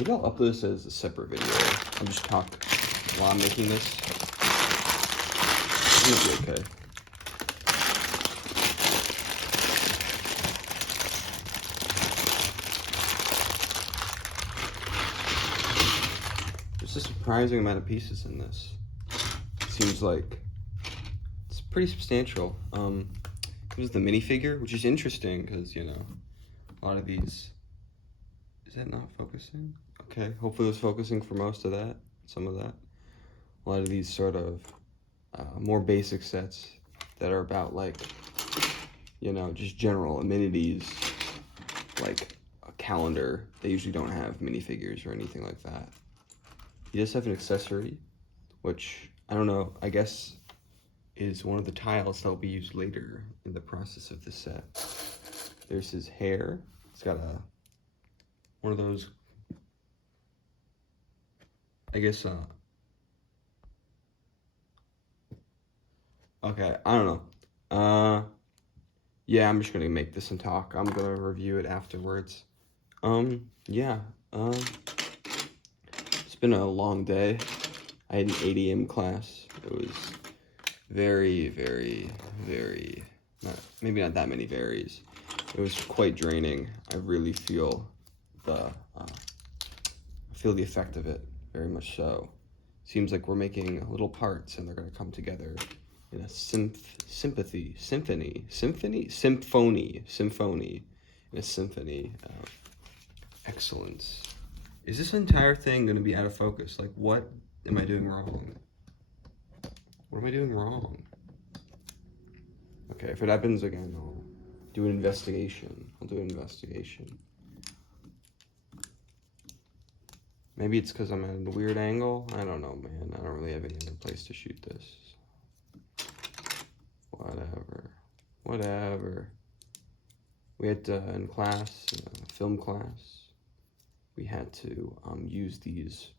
Maybe I'll upload this as a separate video. I'll just talk while I'm making this. It'll be okay. There's a surprising amount of pieces in this. It seems like it's pretty substantial. This is the minifigure, which is interesting because, you know, a lot of these... Is that not focusing? Okay, hopefully it was focusing for most of that, some of that. A lot of these sort of more basic sets that are about, like, you know, just general amenities, like a calendar. They usually don't have minifigures or anything like that. You just have an accessory, which, I don't know, I guess is one of the tiles that will be used later in the process of the set. There's his hair. It's got one of those, I guess, okay, I don't know. Yeah, I'm just gonna make this and talk. I'm gonna review it afterwards. Yeah, it's been a long day. I had an 8 a.m. class. It was very, maybe not that many varies. It was quite draining. I really feel the effect of it, very much so. Seems like we're making little parts and they're gonna come together in a symphony, in a symphony of excellence. Is this entire thing gonna be out of focus? Like, what am I doing wrong? What am I doing wrong? Okay, if it happens again, I'll do an investigation. Maybe it's because I'm at a weird angle. I don't know, man. I don't really have any other place to shoot this. Whatever. We had in class, film class, we had to use these,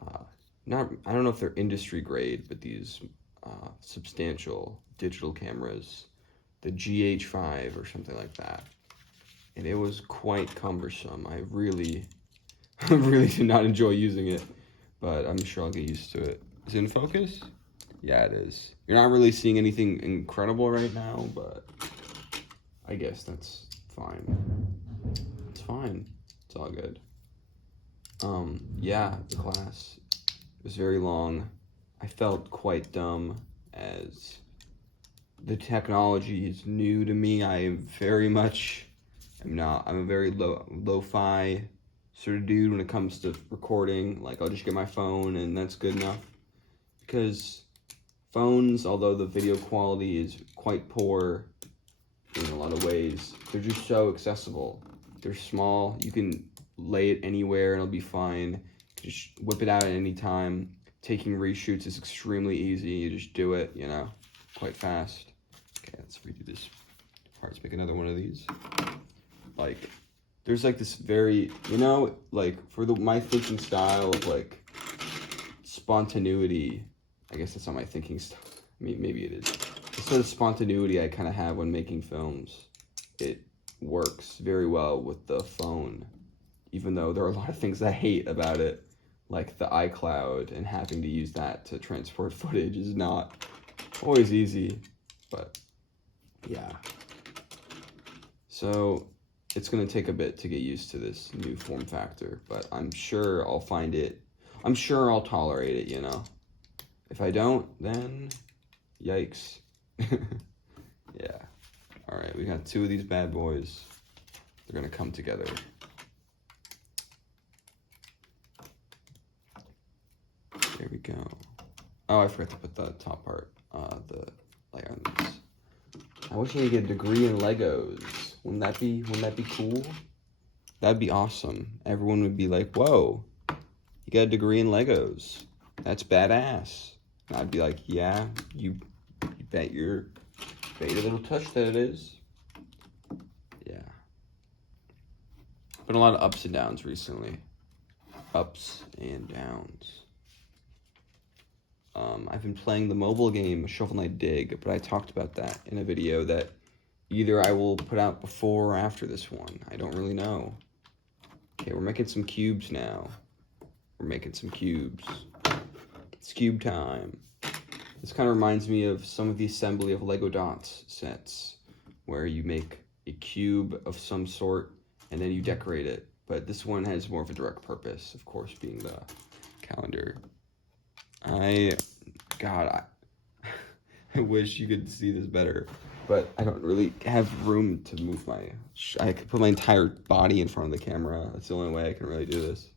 I don't know if they're industry grade, but these substantial digital cameras, the GH5 or something like that. And it was quite cumbersome. I really do not enjoy using it, but I'm sure I'll get used to it. Is it in focus? Yeah, it is. You're not really seeing anything incredible right now, but I guess that's fine. It's fine. It's all good. Yeah, the class was very long. I felt quite dumb as the technology is new to me. I'm a very lo-fi sort of dude when it comes to recording. Like, I'll just get my phone and that's good enough. Because phones, although the video quality is quite poor in a lot of ways, they're just so accessible. They're small, you can lay it anywhere and it'll be fine. Just whip it out at any time. Taking reshoots is extremely easy. You just do it, you know, quite fast. Okay, let's redo this part. Let's make another one of these. Like, there's like this very, you know, like for my thinking style of like spontaneity, I guess that's not my thinking style. I mean, maybe it is. The sort of spontaneity I kind of have when making films, it works very well with the phone, even though there are a lot of things I hate about it, like the iCloud, and having to use that to transport footage is not always easy, but yeah. So it's going to take a bit to get used to this new form factor, but I'm sure I'll tolerate it, you know. If I don't, then yikes. Yeah. All right, we got 2 of these bad boys. They're going to come together. There we go. Oh, I forgot to put the top part, the layer on this. I wish I could get a degree in Legos. Wouldn't that be cool? That'd be awesome. Everyone would be like, whoa, you got a degree in Legos. That's badass. And I'd be like, yeah, you bet your little touch that it is. Yeah. Been a lot of ups and downs recently. Ups and downs. I've been playing the mobile game Shovel Knight Dig, but I talked about that in a video that either I will put out before or after this one. I don't really know. Okay, we're making some cubes now. We're making some cubes. It's cube time. This kind of reminds me of some of the assembly of Lego Dots sets, where you make a cube of some sort and then you decorate it. But this one has more of a direct purpose, of course, being the calendar. I wish you could see this better, but I don't really have room to move I could put my entire body in front of the camera. That's the only way I can really do this.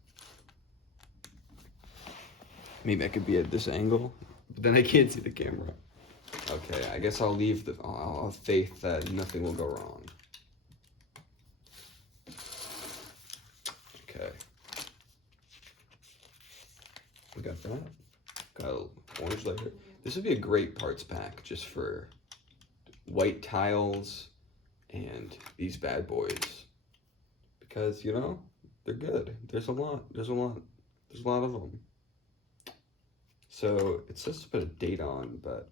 Maybe I could be at this angle, but then I can't see the camera. Okay, I guess I'll have faith that nothing will go wrong. Okay. We got that. Got an orange layer. This would be a great parts pack just for white tiles and these bad boys. Because, you know, they're good. There's a lot of them. So it says to put a date on, but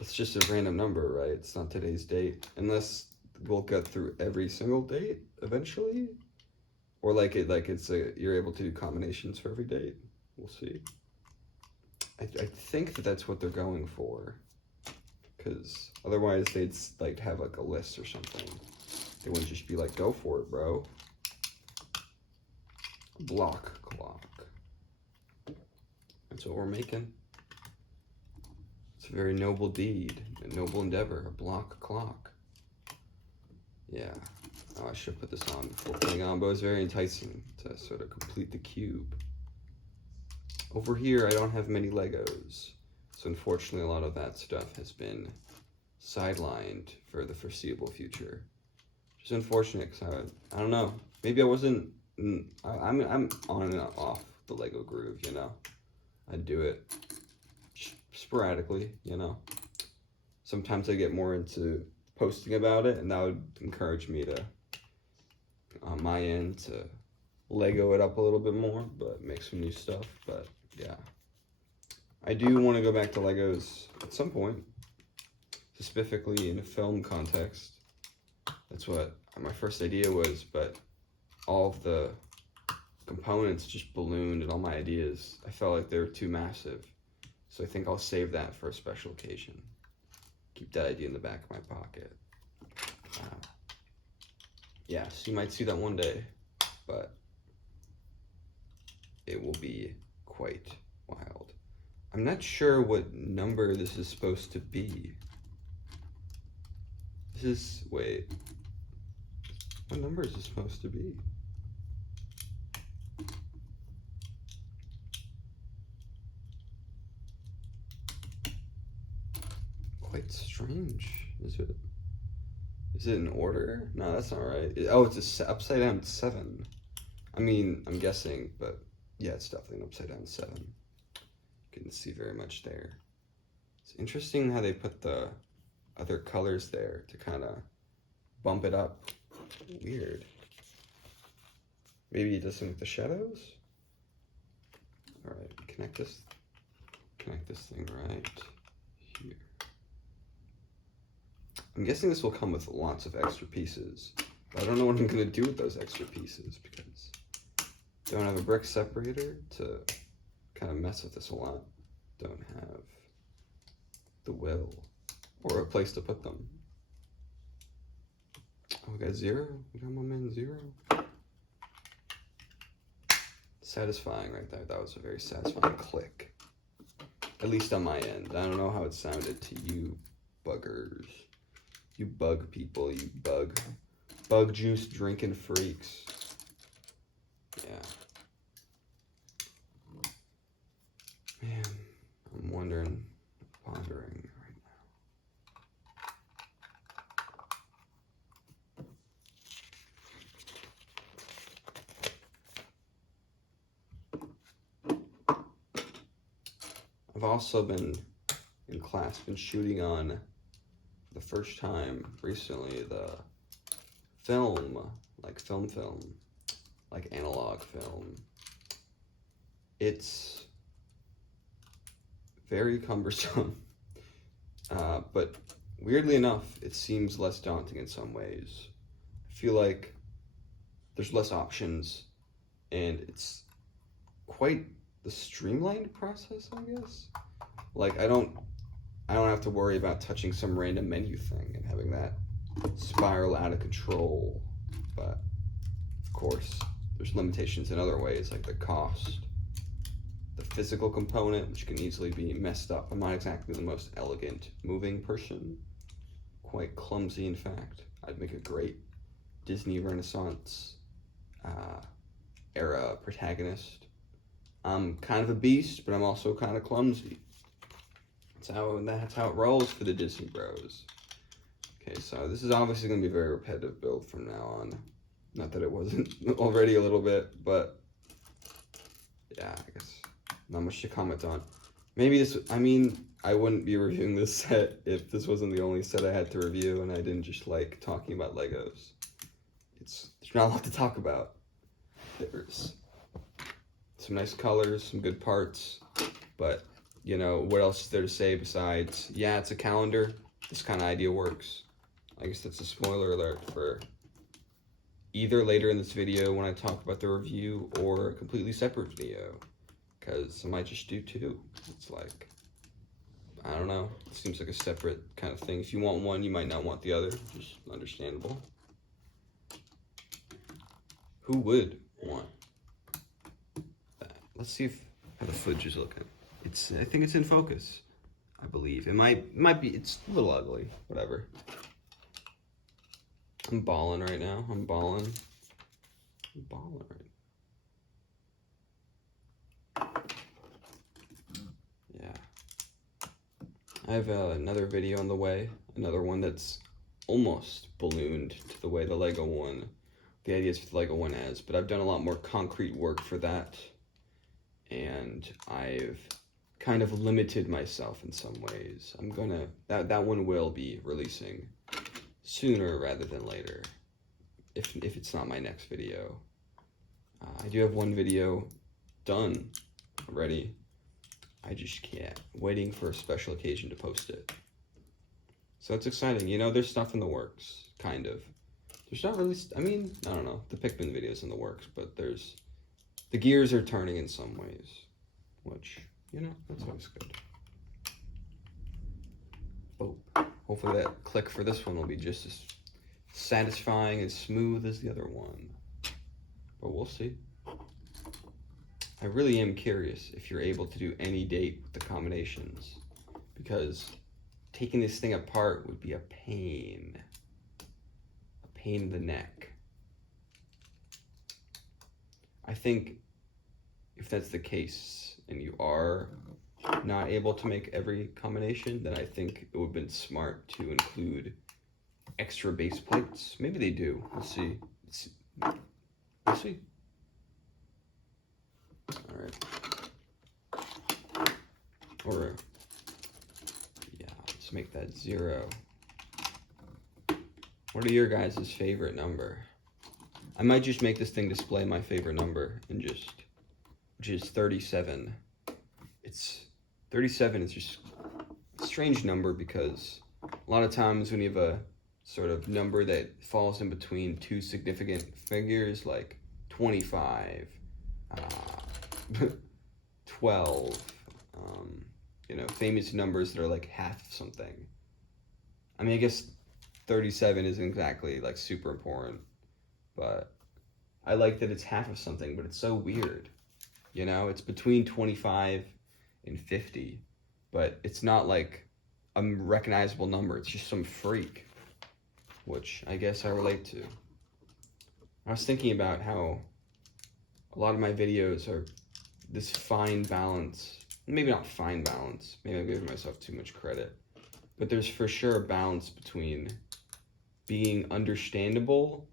it's just a random number, right? It's not today's date. Unless we'll get through every single date eventually. Or you're able to do combinations for every date. We'll see. I think that's what they're going for. Because otherwise they'd like have like a list or something. They wouldn't just be like, go for it, bro. Block clock. That's what we're making. It's a very noble deed, a noble endeavor, a block clock. Yeah. Oh, I should put this on before putting on, but it's very enticing to sort of complete the cube. Over here, I don't have many Legos, so unfortunately a lot of that stuff has been sidelined for the foreseeable future. Which is unfortunate, because I don't know, maybe I wasn't, I'm on and off the Lego groove, you know? I do it sporadically, you know? Sometimes I get more into posting about it, and that would encourage me to, on my end, to Lego it up a little bit more, but make some new stuff. But yeah, I do want to go back to Legos at some point, specifically in a film context. That's what my first idea was, but all of the components just ballooned, and all my ideas, I felt like they were too massive. So I think I'll save that for a special occasion. Keep that idea in the back of my pocket. Yeah, so you might see that one day, but it will be quite wild. I'm not sure what number this is supposed to be. Wait. What number is this supposed to be? Quite strange. Is it in order? No, that's not right. It's upside down 7. I mean, I'm guessing, but yeah, it's definitely an upside down 7. You can see very much there. It's interesting how they put the other colors there to kind of bump it up. Weird. Maybe it does something with the shadows? Alright, connect this thing right here. I'm guessing this will come with lots of extra pieces. But I don't know what I'm going to do with those extra pieces, because I don't have a brick separator to kind of mess with this a lot. Don't have the will or a place to put them. Oh, we got 0? We got my man 0? Satisfying right there. That was a very satisfying click. At least on my end. I don't know how it sounded to you buggers. You bug people, you bug juice drinking freaks. Yeah. Man, I'm pondering right now. I've also been in class, been shooting on the first time recently the film, like analog film. It's very cumbersome, but weirdly enough, it seems less daunting in some ways. I feel like there's less options, and it's quite the streamlined process, I guess. Like I don't have to worry about touching some random menu thing and having that spiral out of control. But of course, there's limitations in other ways, like the cost, the physical component, which can easily be messed up. I'm not exactly the most elegant moving person, quite clumsy in fact. I'd make a great Disney Renaissance era protagonist. I'm kind of a beast, but I'm also kind of clumsy. That's how it rolls for the Disney Bros. Okay, so this is obviously going to be a very repetitive build from now on. Not that it wasn't already a little bit, but yeah, I guess not much to comment on. Maybe this, I mean, I wouldn't be reviewing this set if this wasn't the only set I had to review and I didn't just like talking about Legos. There's not a lot to talk about. There's some nice colors, some good parts, but you know, what else is there to say besides, yeah, it's a calendar. This kind of idea works. I guess that's a spoiler alert for either later in this video when I talk about the review or a completely separate video, because I might just do two. It's like, I don't know, it seems like a separate kind of thing. If you want one, you might not want the other, just understandable. Who would want that? Let's see how the footage is looking. I think it's in focus, I believe. It might be, it's a little ugly, whatever. I'm balling right now. I'm balling right now. Yeah. I have another video on the way. Another one that's almost ballooned to the way the Lego one, the ideas for the Lego one has. But I've done a lot more concrete work for that. And I've kind of limited myself in some ways. I'm gonna, that one will be releasing sooner rather than later, if it's not my next video. I do have one video done already. I just can't, waiting for a special occasion to post it. So it's exciting. You know, there's stuff in the works, kind of. There's not really, I mean, I don't know, the Pikmin video's in the works, but the gears are turning in some ways, which, you know, that's always good. Oh, hopefully that click for this one will be just as satisfying and smooth as the other one. But we'll see. I really am curious if you're able to do any date with the combinations, because taking this thing apart would be a pain in the neck. I think if that's the case and you are not able to make every combination, then I think it would have been smart to include extra base plates. Maybe they do. We'll see. We'll see. All right. Or yeah, let's make that 0. What are your guys' favorite number? I might just make this thing display my favorite number and which is 37. 37 is just a strange number because a lot of times when you have a sort of number that falls in between two significant figures like 25, 12, you know, famous numbers that are like half of something. I mean, I guess 37 isn't exactly like super important, but I like that it's half of something, but it's so weird. You know, it's between 25 and 50, but it's not like a recognizable number. It's just some freak, which I guess I relate to. I was thinking about how a lot of my videos are this fine balance. Maybe not fine balance. Maybe I'm giving myself too much credit. But there's for sure a balance between being understandable,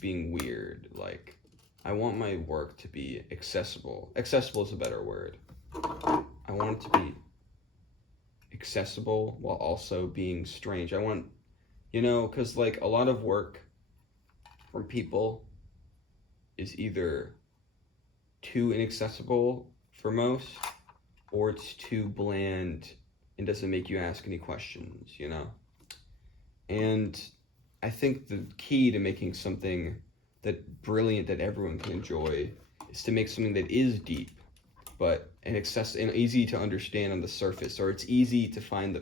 being weird. Like, I want my work to be accessible. Accessible is a better word. I want it to be accessible while also being strange. I want, you know, because like a lot of work from people is either too inaccessible for most, or it's too bland and doesn't make you ask any questions, you know? And I think the key to making something that brilliant that everyone can enjoy is to make something that is deep, but and easy to understand on the surface, or it's easy to find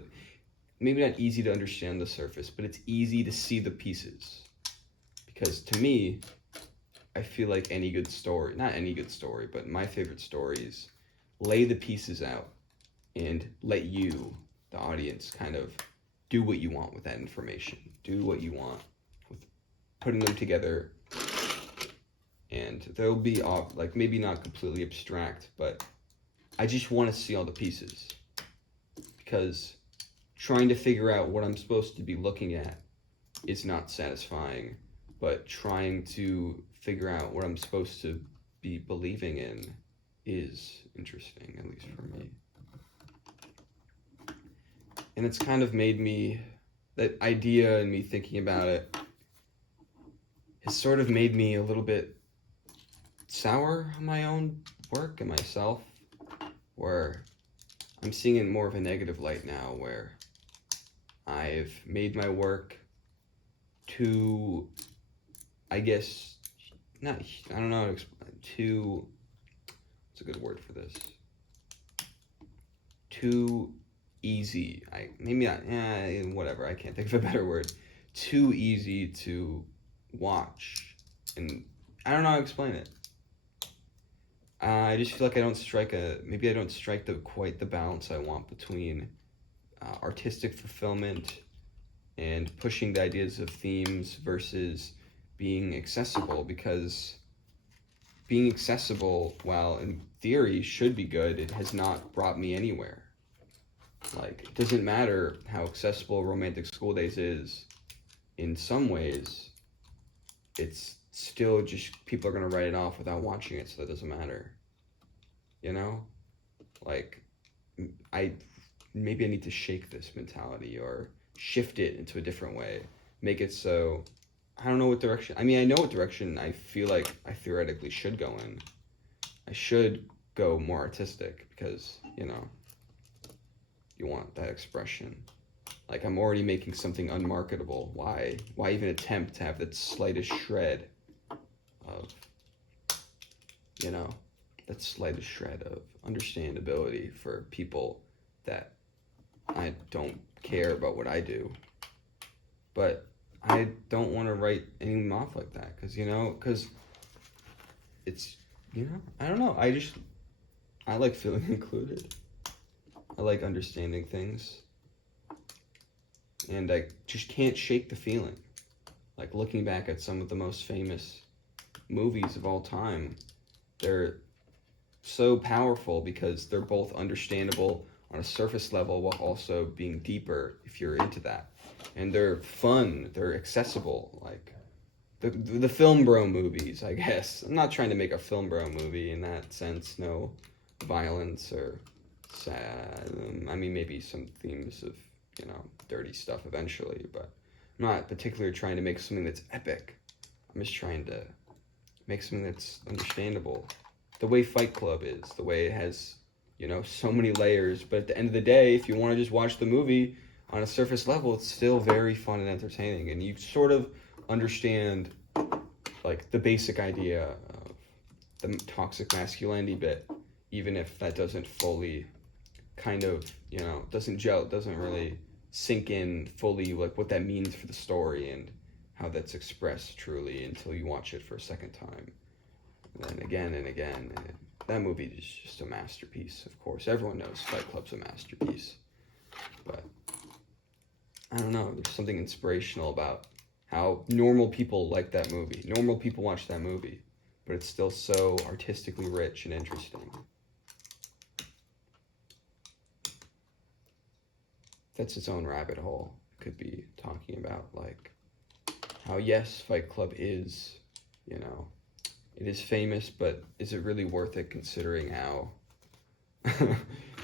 maybe not easy to understand the surface, but it's easy to see the pieces. Because to me, I feel like any good story, not any good story, but my favorite stories lay the pieces out and let you, the audience, kind of do what you want with that information. Do what you want with putting them together. And they'll be like maybe not completely abstract, but I just want to see all the pieces. Because trying to figure out what I'm supposed to be looking at is not satisfying, but trying to figure out what I'm supposed to be believing in is interesting, at least for me. And it's kind of made me, that idea and me thinking about it has sort of made me a little bit sour on my own work and myself, where I'm seeing it in more of a negative light now, where I've made my work too, I guess, I don't know how to explain, too, what's a good word for this? Too easy. Maybe not, whatever, I can't think of a better word. Too easy to watch. And I don't know how to explain it. I just feel like maybe I don't strike quite the balance I want between artistic fulfillment and pushing the ideas of themes versus being accessible, because being accessible, while in theory should be good, it has not brought me anywhere. Like, it doesn't matter how accessible Romantic School Days is. In some ways, it's still just, people are going to write it off without watching it, so that doesn't matter. You know? Like, maybe I need to shake this mentality or shift it into a different way. Make it so, I don't know what direction, I know what direction I feel like I theoretically should go in. I should go more artistic because, you want that expression. Like, I'm already making something unmarketable. Why even attempt to have that slightest shred of, understandability for people that I don't care about what I do. But I don't want to write anything off like that, because it's, I don't know. I like feeling included. I like understanding things. And I just can't shake the feeling. Like, looking back at some of the most famous movies of all time, they're so powerful because they're both understandable on a surface level while also being deeper if you're into that. And they're fun, they're accessible, like the Film Bro movies, I guess. I'm not trying to make a Film Bro movie in that sense, no violence or sad. Maybe some themes of, dirty stuff eventually, but I'm not particularly trying to make something that's epic. I'm just trying to make something that's understandable. The way Fight Club is, the way it has, so many layers, but at the end of the day, if you want to just watch the movie on a surface level, it's still very fun and entertaining, and you sort of understand, like, the basic idea of the toxic masculinity bit, even if that doesn't fully kind of, doesn't gel, doesn't really sink in fully, like, what that means for the story and how that's expressed truly until you watch it for a second time. And then again and again. And that movie is just a masterpiece, of course. Everyone knows Fight Club's a masterpiece. But I don't know, there's something inspirational about how normal people like that movie. Normal people watch that movie, but it's still so artistically rich and interesting. That's its own rabbit hole. It could be talking about, like, how, yes, Fight Club is, it is famous, but is it really worth it considering how,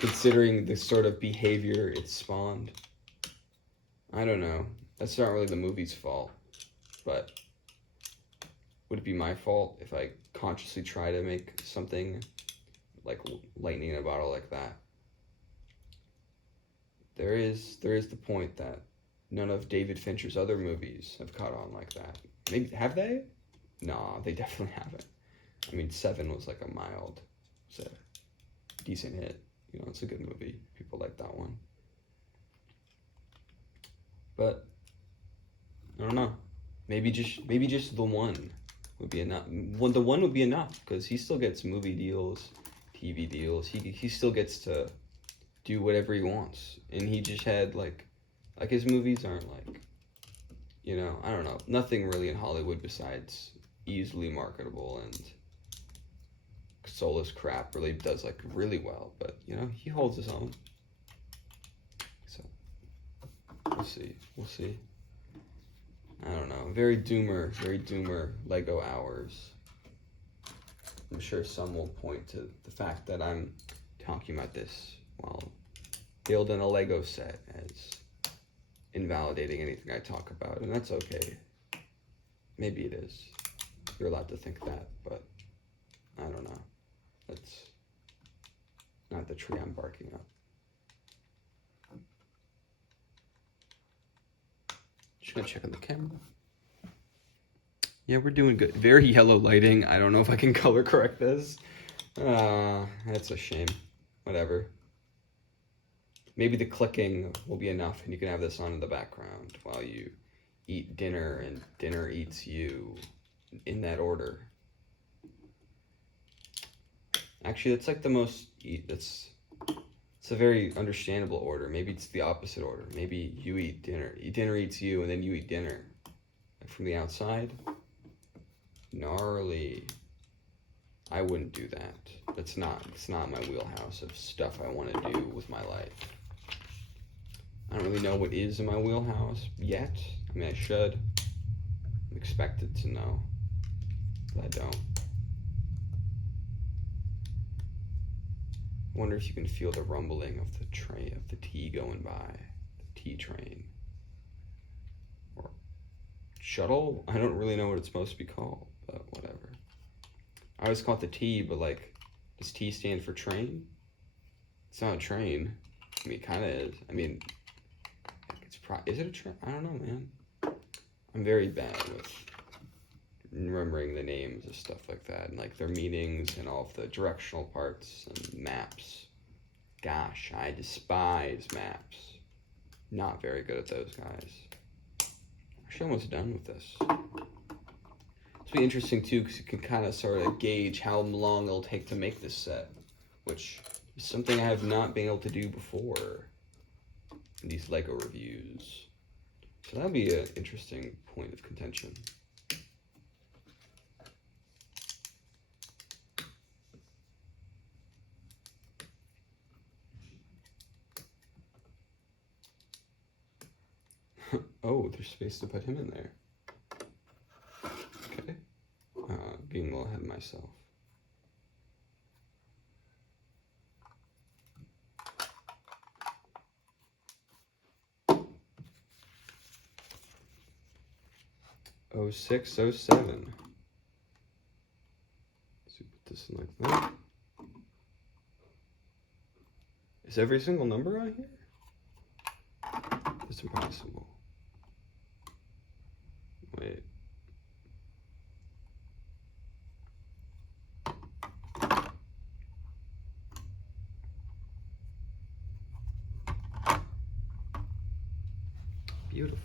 considering the sort of behavior it spawned? I don't know. That's not really the movie's fault, but would it be my fault if I consciously try to make something like lightning in a bottle like that? There is the point that none of David Fincher's other movies have caught on like that. Maybe, have they? Nah, they definitely haven't. I mean, Seven was like it's a decent hit. You know, it's a good movie. People like that one. But I don't know. Maybe just the one would be enough. The one would be enough because he still gets movie deals, TV deals. He still gets to do whatever he wants, and he just had like his movies aren't like, you know, I don't know, nothing really in Hollywood besides easily marketable and soulless crap really does like really well. But you know, he holds his own. So we'll see. I don't know. Very doomer Lego hours. I'm sure some will point to the fact that I'm talking about this while building a Lego set as invalidating anything I talk about, and that's okay. Maybe it is. You're allowed to think that, but I don't know. That's not the tree I'm barking up. Just gonna check on the camera. Yeah, we're doing good. Very yellow lighting. I don't know if I can color correct this. That's a shame. Whatever. Maybe the clicking will be enough and you can have this on in the background while you eat dinner and dinner eats you, in that order. Actually, that's like the most, it's a very understandable order. Maybe it's the opposite order. Maybe you eat dinner eats you, and then you eat dinner. Like from the outside, gnarly. I wouldn't do that. It's not my wheelhouse of stuff I want to do with my life. I don't really know what is in my wheelhouse yet. I mean, I should. I'm expected to know, but I don't. I wonder if you can feel the rumbling of the train, of the T going by, the T train. Or shuttle? I don't really know what it's supposed to be called, but whatever. I always call it the T, but like, does T stand for train? It's not a train. I mean, it kind of is. I mean, is it a train? I don't know, man. I'm very bad with remembering the names of stuff like that, and like their meanings and all of the directional parts and maps. Gosh, I despise maps. Not very good at those guys. Actually, almost done with this. This will be interesting too, because you can kind of sort of gauge how long it'll take to make this set, which is something I have not been able to do before in these Lego reviews. So that'll be an interesting point of contention. Oh, there's space to put him in there. Okay. Being a little ahead of myself. Oh 06, 07. So put this in like that. Is every single number on here? It's impossible. Wait. Beautiful.